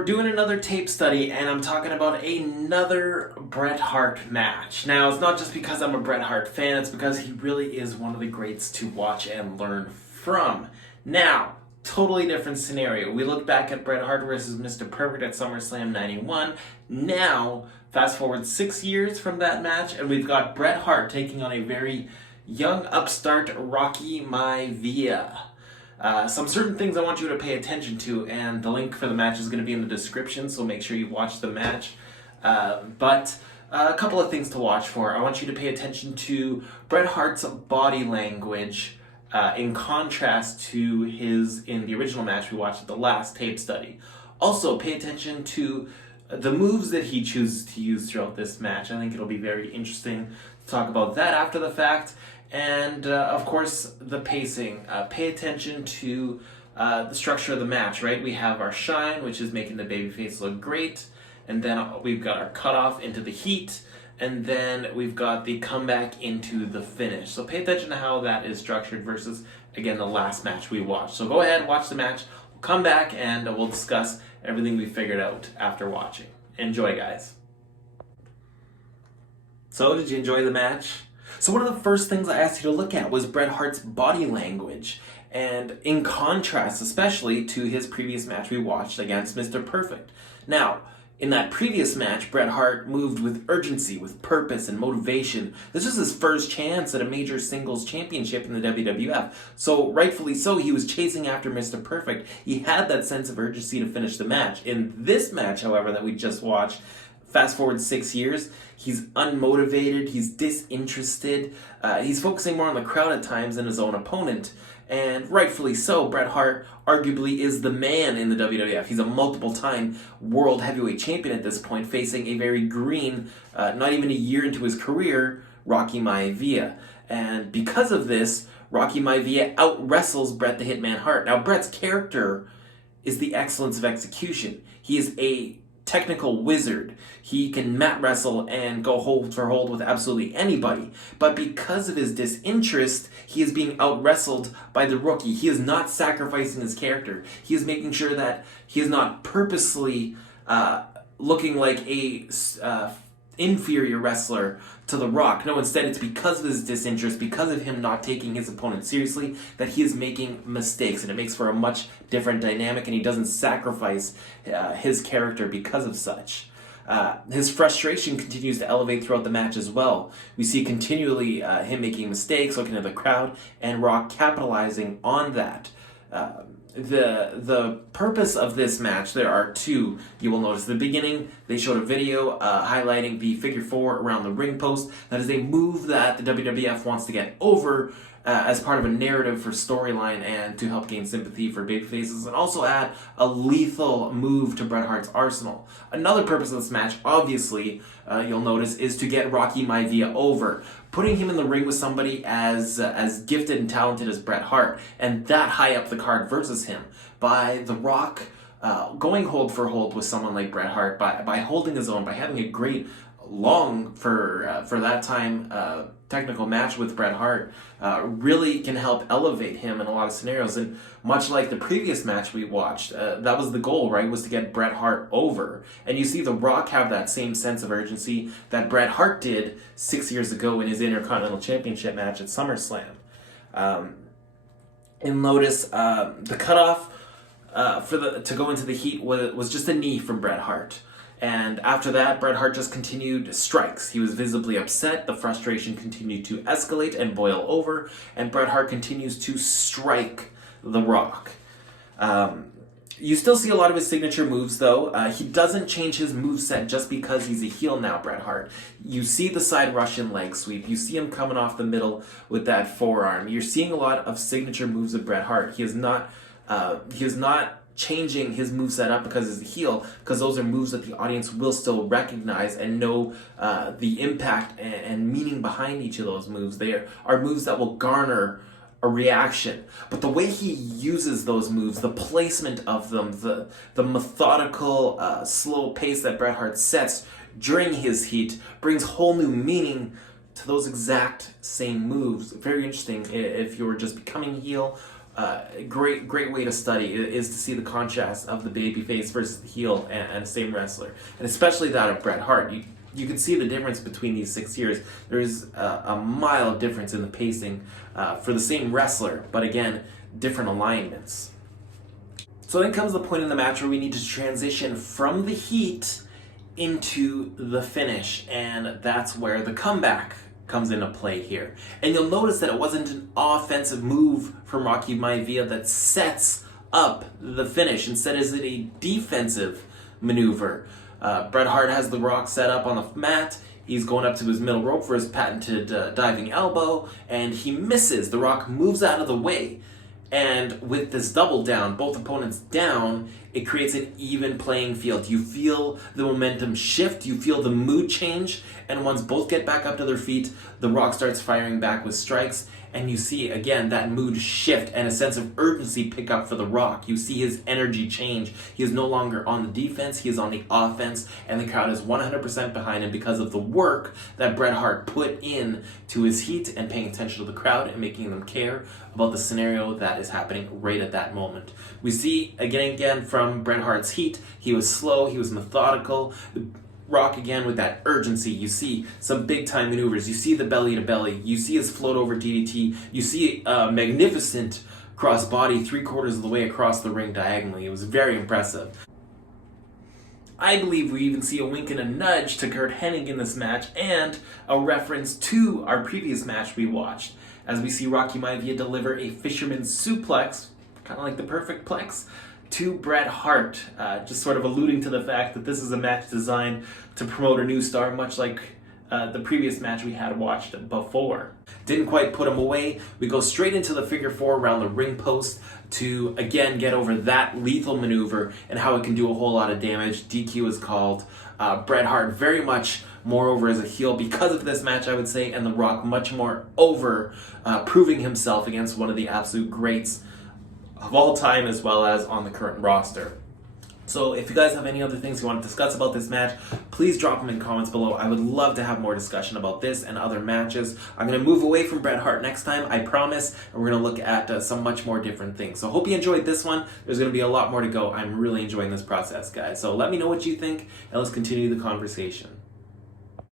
we're doing another tape study, and I'm talking about another Bret Hart match. Now, it's not just because I'm a Bret Hart fan, it's because he really is one of the greats to watch and learn from. Now, totally different scenario. We look back at Bret Hart versus Mr. Perfect at SummerSlam 91. Now, fast forward 6 years from that match, and we've got Bret Hart taking on a very young upstart Rocky Maivia. Some certain things I want you to pay attention to, and the link for the match is going to be in the description, so make sure you watch the match. But a couple of things to watch for. I want you to pay attention to Bret Hart's body language in contrast to his in the original match we watched at the last tape study. Also, pay attention to the moves that he chooses to use throughout this match. I think it'll be very interesting to talk about that after the fact. And, of course, the pacing. Pay attention to the structure of the match, right? We have our shine, which is making the babyface look great. And then we've got our cutoff into the heat. And then we've got the comeback into the finish. So pay attention to how that is structured versus, again, the last match we watched. So go ahead, watch the match. We'll come back and we'll discuss everything we figured out after watching. Enjoy, guys. So, did you enjoy the match? So one of the first things I asked you to look at was Bret Hart's body language, and in contrast especially to his previous match we watched against Mr. Perfect. Now, in that previous match, Bret Hart moved with urgency, with purpose and motivation. This was his first chance at a major singles championship in the WWF. So rightfully so, he was chasing after Mr. Perfect. He had that sense of urgency to finish the match. In this match, however, that we just watched, fast forward 6 years, he's unmotivated, he's disinterested, he's focusing more on the crowd at times than his own opponent. And rightfully so, Bret Hart arguably is the man in the WWF. He's a multiple-time world heavyweight champion at this point, facing a very green, not even a year into his career, Rocky Maivia. And because of this, Rocky Maivia out-wrestles Bret the Hitman Hart. Now, Bret's character is the excellence of execution. He is a technical wizard. He can mat wrestle and go hold for hold with absolutely anybody. But because of his disinterest, he is being out-wrestled by the rookie. He is not sacrificing his character. He is making sure that he is not purposely looking like a inferior wrestler to The Rock. No, instead it's because of his disinterest, because of him not taking his opponent seriously, that he is making mistakes, and it makes for a much different dynamic, and he doesn't sacrifice his character because of such. His frustration continues to elevate throughout the match as well. We see continually him making mistakes, looking at the crowd, and Rock capitalizing on that. The purpose of this match, there are two. You will notice at the beginning, they showed a video highlighting the figure four around the ring post. That is a move that the WWF wants to get over as part of a narrative for storyline and to help gain sympathy for babyfaces, and also add a lethal move to Bret Hart's arsenal. Another purpose of this match, obviously, you'll notice, is to get Rocky Maivia over, putting him in the ring with somebody as gifted and talented as Bret Hart, and that high up the card versus him, by The Rock going hold for hold with someone like Bret Hart, by holding his own, by having a great long for that time technical match with Bret Hart, really can help elevate him in a lot of scenarios. And much like the previous match we watched, that was the goal, right, was to get Bret Hart over. And you see The Rock have that same sense of urgency that Bret Hart did 6 years ago in his Intercontinental Championship match at SummerSlam. And notice the cutoff to go into the heat was just a knee from Bret Hart. And after that, Bret Hart just continued strikes. He was visibly upset. The frustration continued to escalate and boil over. And Bret Hart continues to strike The Rock. You still see a lot of his signature moves, though. He doesn't change his moveset just because he's a heel now, Bret Hart. You see the side Russian leg sweep. You see him coming off the middle with that forearm. You're seeing a lot of signature moves of Bret Hart. He is not changing his moveset up because he's a heel, because those are moves that the audience will still recognize and know the impact and meaning behind each of those moves. They are moves that will garner a reaction. But the way he uses those moves, the placement of them, the methodical, slow pace that Bret Hart sets during his heat brings whole new meaning to those exact same moves. Very interesting if you were just becoming heel great way to study is to see the contrast of the babyface versus the heel and the same wrestler, and especially that of Bret Hart. You can see the difference between these 6 years. There's a mile of difference in the pacing for the same wrestler, but again, different alignments. So then comes the point in the match where we need to transition from the heat into the finish, and that's where the comeback comes into play here. And you'll notice that it wasn't an offensive move from Rocky Maivia that sets up the finish. Instead, is it a defensive maneuver. Bret Hart has The Rock set up on the mat. He's going up to his middle rope for his patented diving elbow, and he misses. The Rock moves out of the way. And with this double down, both opponents down, it creates an even playing field. You feel the momentum shift, you feel the mood change, and once both get back up to their feet, The Rock starts firing back with strikes, and you see, again, that mood shift and a sense of urgency pick up for The Rock. You see his energy change. He is no longer on the defense, he is on the offense, and the crowd is 100% behind him because of the work that Bret Hart put in to his heat and paying attention to the crowd and making them care about the scenario that is happening right at that moment. We see, again from Bret Hart's heat, he was slow, he was methodical. Rock again with that urgency. You see some big time maneuvers. You see the belly to belly. You see his float over DDT. You see a magnificent cross body 3/4 of the way across the ring diagonally. It was very impressive. I believe we even see a wink and a nudge to Kurt Hennig in this match and a reference to our previous match we watched, as we see Rocky Maivia deliver a fisherman's suplex, kind of like the perfect plex, to Bret Hart, just sort of alluding to the fact that this is a match designed to promote a new star, much like the previous match we had watched before. Didn't quite put him away. We go straight into the figure four around the ring post to, again, get over that lethal maneuver and how it can do a whole lot of damage. DQ is called. Bret Hart very much more over as a heel because of this match, I would say, and The Rock much more over, proving himself against one of the absolute greats of all time, as well as on the current roster. So if you guys have any other things you want to discuss about this match, please drop them in comments below. I would love to have more discussion about this and other matches. I'm going to move away from Bret Hart next time, I promise, and we're going to look at some much more different things. So hope you enjoyed this one. There's going to be a lot more to go. I'm really enjoying this process, guys. So let me know what you think, and let's continue the conversation.